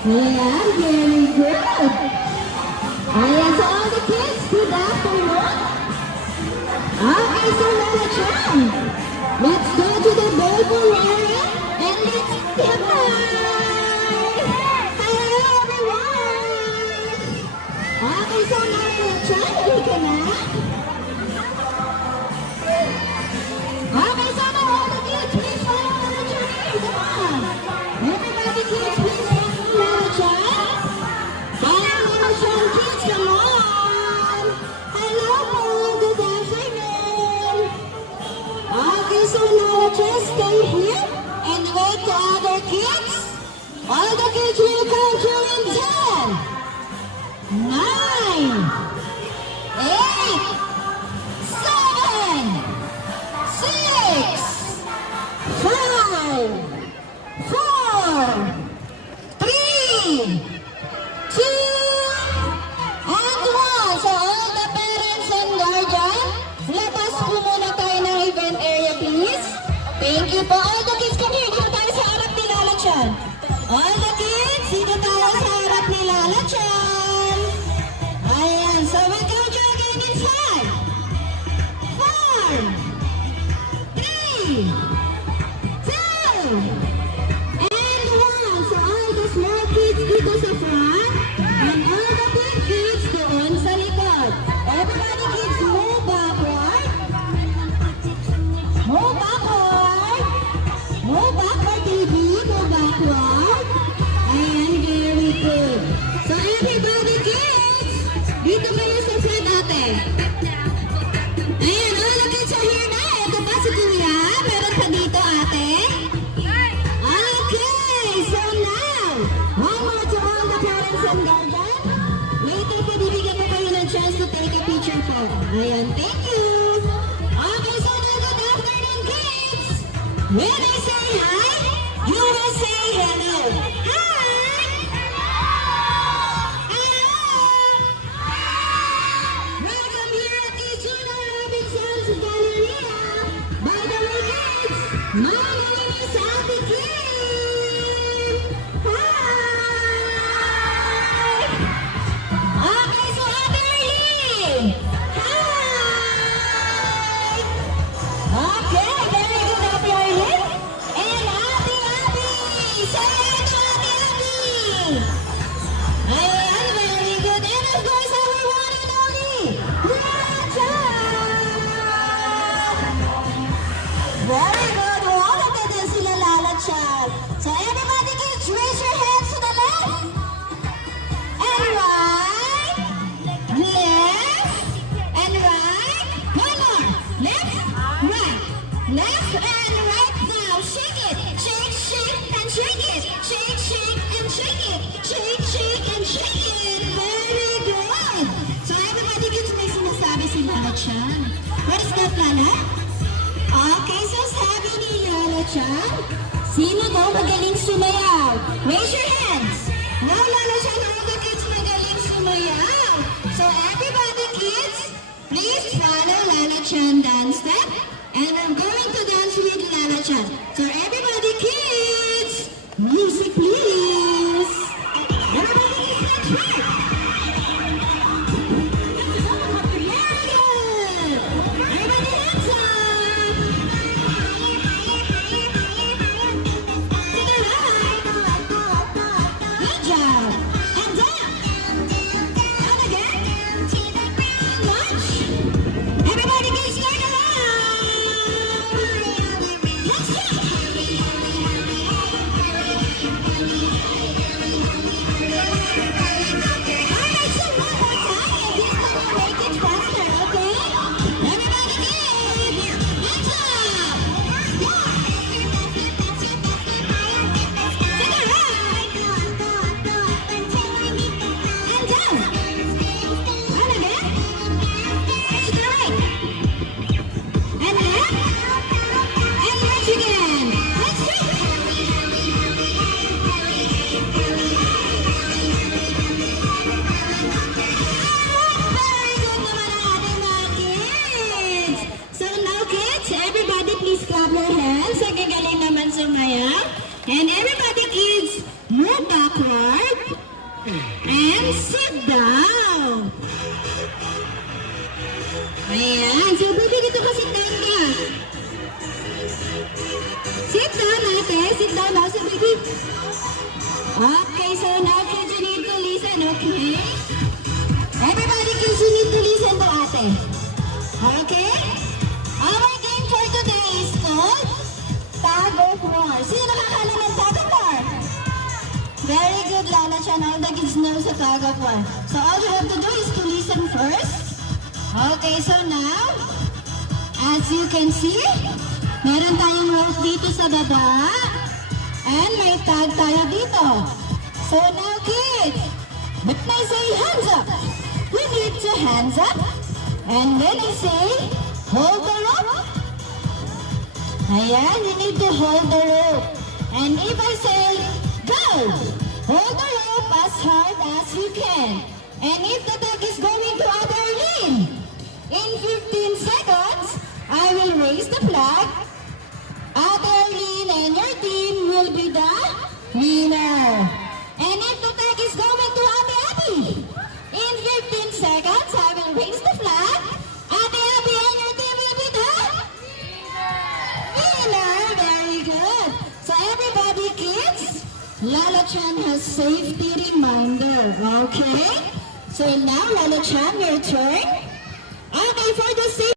Yeah, very good. Ayan, so all the kids, good afternoon. Okay, so Lola Chan, let's go to the ballroom area and let's say hi. Hello, everyone. Okay, so Lola Chan, ready ka na? Okay, so now all the kids, please follow Lola Chan. Come on. Everybody, kids, please follow Lola Chan. Follow Lola Chan, kids, come on. Hello po, good afternoon. Okay, so Lola Chan, stay here and wait to other kids. All the kids will count you in 10, 9, 8, 7, 6, 5, 4, 3, 2, and 1. So all the parents and guardian, labas po muna tayo ng event area, please. Thank you po. All the kids, come here. Dito tayo sa harap ni Lola Chan. All the kids, dito tayo sa harap ni Lola Chan. Ayan. So we'll count you again in 5, 4, 3, 2, and 1. So all the small kids dito sa front, and all the big kids doon sa likod. Everybody kids, move backward. Move backward. Move backward, baby. Move backward. Ayan, very good. So everybody kids, dito kayo sa front ate. Ayan, all the kids are here na. Ito pa si Kuya. Meron pa dito ate. Okay, so now, one more to all the parents and guardian. Later po, bibigyan ko kayo ng chance to take a picture po. Ayan, thank you. Okay, so now, good afternoon, kids. When I say hi, you will say hello. Hi! Hello! Welcome here at Izuna Robinson's Galleria. By the way, kids, my name is Ate Kim. Hi! Okay, so Ate Arlene. Hi! Okay, very good, Ate Arlene. Lala Chan? Sino daw magaling sumayaw? Raise your hands. Now, Lala Chan, all the kids magaling sumayaw. So, everybody, kids, please follow Lala Chan dance step. And I'm going to dance with Lala Chan. So, everybody, kids, music, please. Everybody, kids, let's work. Everybody, hands up. To the right. Good job. And down. And again. March. Everybody, please turn around. Let's go. Alright, so one more time. And this time we'll make it faster, okay? Everybody, give. Hands up. To the right. And down. And again. To the right. And left. And right again. Let's go. Very good naman ang ating mga kids. So now kids, everybody please clap your hands. Ang gagaling naman sumayaw. And everybody kids, move backward. And sit down. Ayan. So baby, dito ka sit down ka. Sit down ate. Sit down now. So baby. Okay, so now kids, you need to listen, okay? Everybody kids, you need to listen to ate. Okay? Our game for today is called Tag of War. Sino nakakala ng Tag of War? Very good, Lala Chan. All the kids know sa Tag of War. So all you have to do is to listen first. Okay, so now, as you can see, meron tayong rope dito sa baba. And may tag tayo dito. So now kids, when I say hands up, we need to hands up. And when I say hold the rope, ayan, you need to hold the rope. And if I say go, hold the rope as hard as you can. And if the tag is going to other lane, in 15 seconds, I will raise the flag. Other lane and your team will be the winner. And if the tag is going to Ate Abby, in 15 seconds, I will raise the flag. Ate Abby and your team will be the winner. Very good. So everybody kids, Lala Chan has safety reminder. Okay? So now Lala Chan, your turn. Okay, for the safety